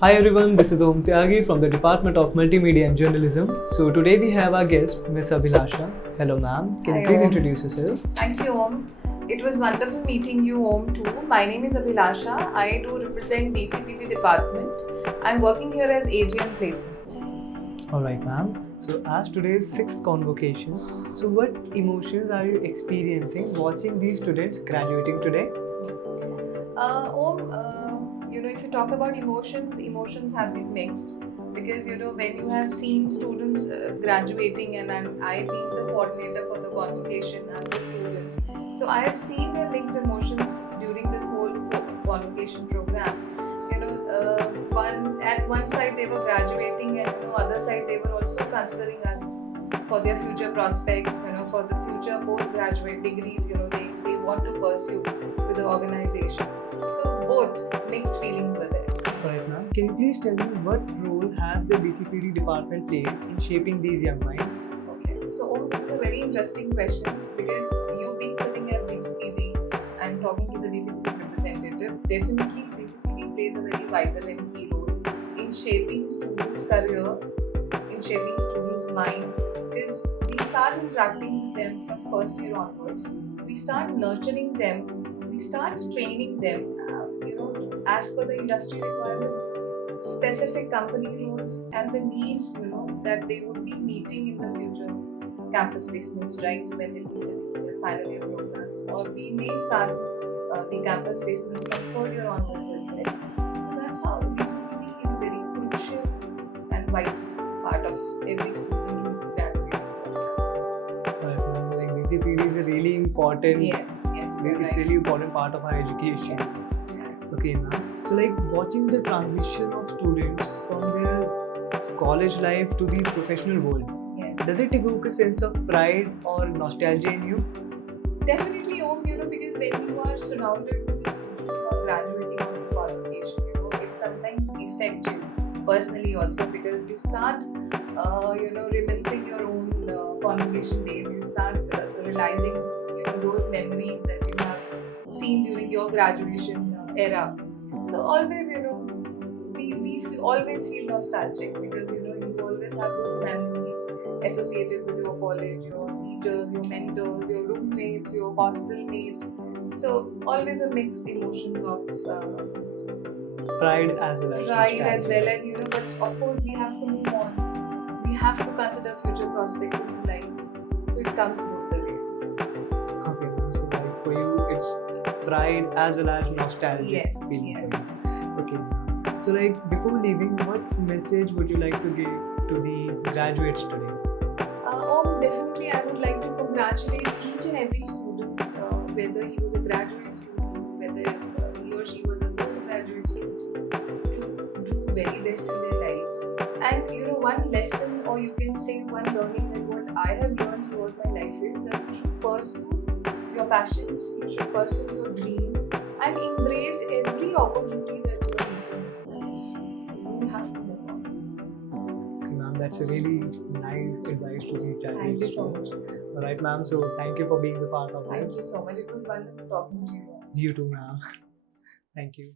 Hi everyone, this is Om Tyagi from the Department of Multimedia and Journalism. So today we have our guest, Ms. Abhilasha. Hello ma'am, can you Hi, please Om. introduce yourself? Thank you, Om. It was wonderful meeting you, Om, too. My name is Abhilasha. I do represent DCPT department. I'm working here as AGM placements. Alright ma'am, so as today's sixth convocation, so what emotions are you experiencing watching these students graduating today? If you talk about emotions have been mixed because when you have seen students graduating and I being the coordinator for the convocation and the students, so I have seen their mixed emotions during this whole convocation program. One side they were graduating, and other side they were also considering us for their future prospects. For the future postgraduate degrees. They want to pursue with the organization. So both mixed feelings were there. Alright ma'am, can you please tell me what role has the DCPD department played in shaping these young minds? Okay, so this is a very interesting question because you being sitting at DCPD and talking to the DCPD representative, definitely DCPD plays a very vital and key role in shaping students' career, in shaping students' mind, because we start interacting with them from first year onwards. We start nurturing them, we start training them, as per the industry requirements, specific company rules, and the needs, that they would be meeting in the future campus placements drives when they'll be sitting in their final year programs, or we may start the campus placements from third year onwards as well. So that's how DCPD is a very crucial and vital part of every student who graduates. Alright ma'am, so like DCPD is a really important, Yes, you're it's right. really important part of our education. Yes. Okay, ma'am. So, like watching the transition of students from their college life to the professional world, Yes. does it evoke a sense of pride or nostalgia in you? Definitely, Om, because when you are surrounded with the students who are graduating on the qualification, it sometimes affects you personally also because you start, reminiscing your own convocation days. You start realizing, those memories that you have seen during your graduation era. So always, we always feel nostalgic because, you always have those memories associated with your college, your teachers, your mentors, your roommates, your hostel mates. So always a mixed emotions of Pride as well as pride as nostalgia. well, and but of course we have to move on. We have to consider future prospects in life. So it comes both the ways. Okay, ma'am. So, like for you, it's pride as well as nostalgia. Yes, feeling yes. for you. Okay. So, like before leaving, what message would you like to give to the graduates today? Definitely, I would like to congratulate each and every student, whether he was a graduate student, whether he or she was a postgraduate student, to do very best in their lives. And one lesson, or you can say one learning that what I have learned throughout my life is that you should pursue your passions, you should pursue your dreams, and embrace every opportunity that you are meeting. So you have to move on. Okay, ma'am, that's a really nice advice to the graduates. Thank you so much. All right, ma'am. So, thank you for being a part of Thank this. you so much. It was wonderful talking to you. You too, ma'am. Thank you.